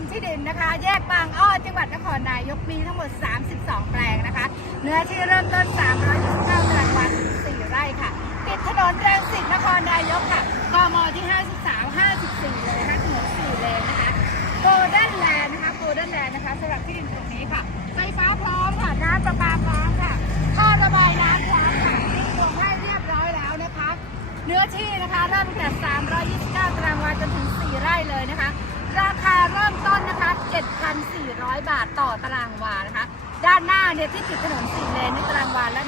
มที่ดินนะคะ แยกบางอ้อจังหวัดนครนายกมีทั้งหมด 32 แปลงนะคะ เนื้อที่เริ่มต้น 329ตารางวา4ไร่ค่ะติดถนนแรงสิทธิ์นครนายกค่ะกมที่ 53 54 เลยนะคะถนน4เลนนะคะโกลเด้นแลนด์นะคะโกลเด้นแลนด์นะคะสำหรับที่ดินตรงนี้ค่ะ ไฟฟ้าพร้อมค่ะน้ำประปาพร้อมค่ะท่อระบายน้ำพร้อมค่ะติดลงให้เรียบร้อยแล้วนะคะ เนื้อที่นะคะเริ่มตั้งแต่329ตาราง 4 ไร่เลยนะคะ ราคาเริ่มต้นนะคะ 7,400 บาทต่อตารางวานะคะ ด้านหน้าเนี่ยที่ติดถนน4เลนในตารางวาละ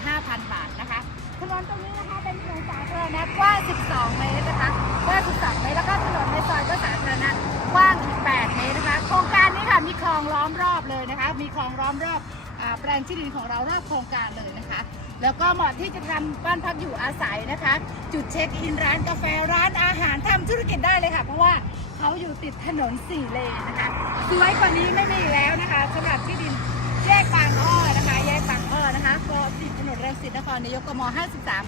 15,000 บาทนะคะถนนตรงนี้นะคะเป็นถนนสาธารณะกว้าง 12 เมตรนะคะกว้าง 12 เมตรแล้วก็ถนนในซอยก็สาธารณะกว้างอีก8เมตรนะคะ โครงการนี้ค่ะมีคลองล้อมรอบเลยนะคะ มีคลองล้อมรอบอแปลงที่ดินของเรารอบโครงการเลยนะคะ แล้วก็เหมาะที่จะทำบ้านพักอยู่อาศัยนะคะ จุดเช็คอินร้านกาแฟร้านอาหารทำธุรกิจได้เลยค่ะ เพราะว่า เขาอยู่ติดถนนสี่เลนนะคะสวยกว่านี้ไม่มีแล้วนะคะสำหรับที่ดินแยกบางอ้อนะคะ แยกบางอ้อนะคะ ก็ติดถนนรังสิตนครนายกกม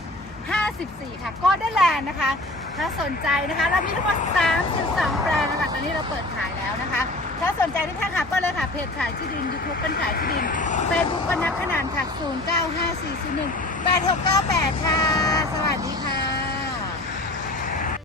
53 54 ค่ะ ก็ได้แลนด์นะคะถ้าสนใจนะคะเรามีทั้งหมด32แปลงนะคะตอนนี้เราเปิดขายแล้วนะคะ ถ้าสนใจที่ท่านค่ะก็เลยค่ะเพจขายที่ดินยูทูบเป็นขายที่ดินเฟซบุ๊กเป็นนักขนานค่ะ095401 8698 ค่ะ สวัสดี